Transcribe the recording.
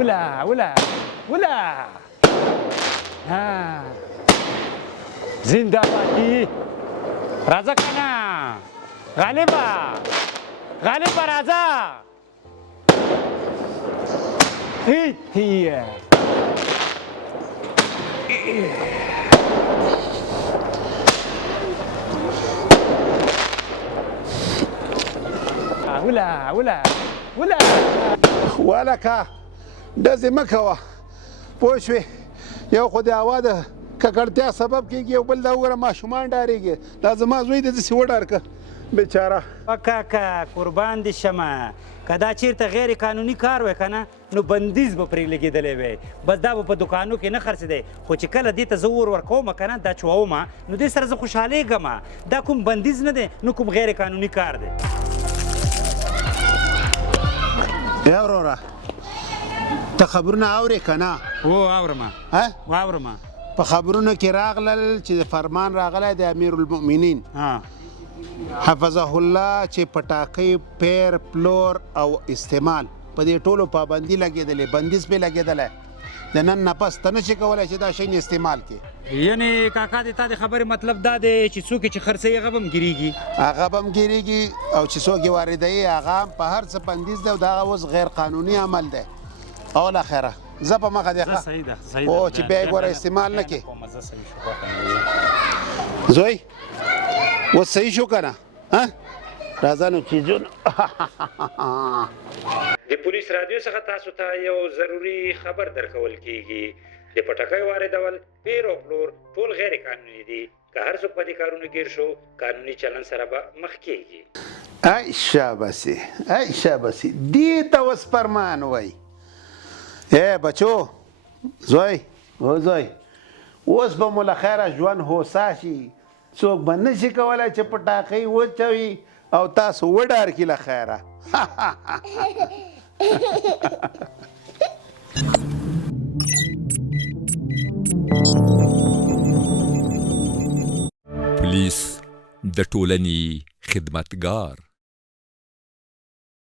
ولا ولا ولا ها زنده بادی راځه کنه غالبه راځه هي ولا ولا ولا ولکه ډزې مه کوه پوه شوې یو خو د هوا د ککړتیا سبب کېږي او بل دا وګوره ماشومان ډارېږي دا زما زوی دی داسې وډار که بیچاره کاکا قربان دې شمه که دا چېرته غیر قانوني کار وی که نه نو بندیز به پرې لګېدلی وی بس دا به په دوکانو کې نه خرڅېدی خو چې کله دې ته زه اور ورکوم که نه دا چووم نو دې سره زه خوشحالېږم دا کوم بندیز نه دی نو کوم غیر قانوني کار دی یا وروره ته خبرونه اورې که نه هو اورم واورم په خبرونو کې راغلل چې د فرمان راغلی د امیر المؤمنین حفظه الله چې پټاکۍ پیر پلور او استعمال په دې ټولو پابندي لګېدلې بندیز پې لګېدلی د نن نه پس ته نشي کولی چې دا شی استعمال کړي یعنې کاکا د تا د خبرې مطلب دا دی چې څوک یې چې خرڅوي هغه به هم ګیرېږي هغه به هم ګیرېږي او چې څوک یې واردوي هغه هم په هر څه بندیز دی او دا اوس غیر قانوني عمل دی اول اخره زه په مخه دی او چې بیا یې ګوره استعمال نه کړي زوی اوس صحیح شو که نه راځه نو چیزونه د پولیس رادیو څخه تاسو ته یو ضروري خبر درکول کیږي د پټاکیو واردول پیر او پلور ټول غیر قانوني دي که هر څوک په دې کارونو ګیر شو قانوني چلن سره به مخ کیږي ای شاباسي دې ته اوس فرمان وایي ای بچو زوی اوس به مو له خیره ژوند هوسا شي څوک به نشي کولی چې پټاکۍ وچوي او تاسو وډار کړي له خیره پولیس د ټولنې خدمتګار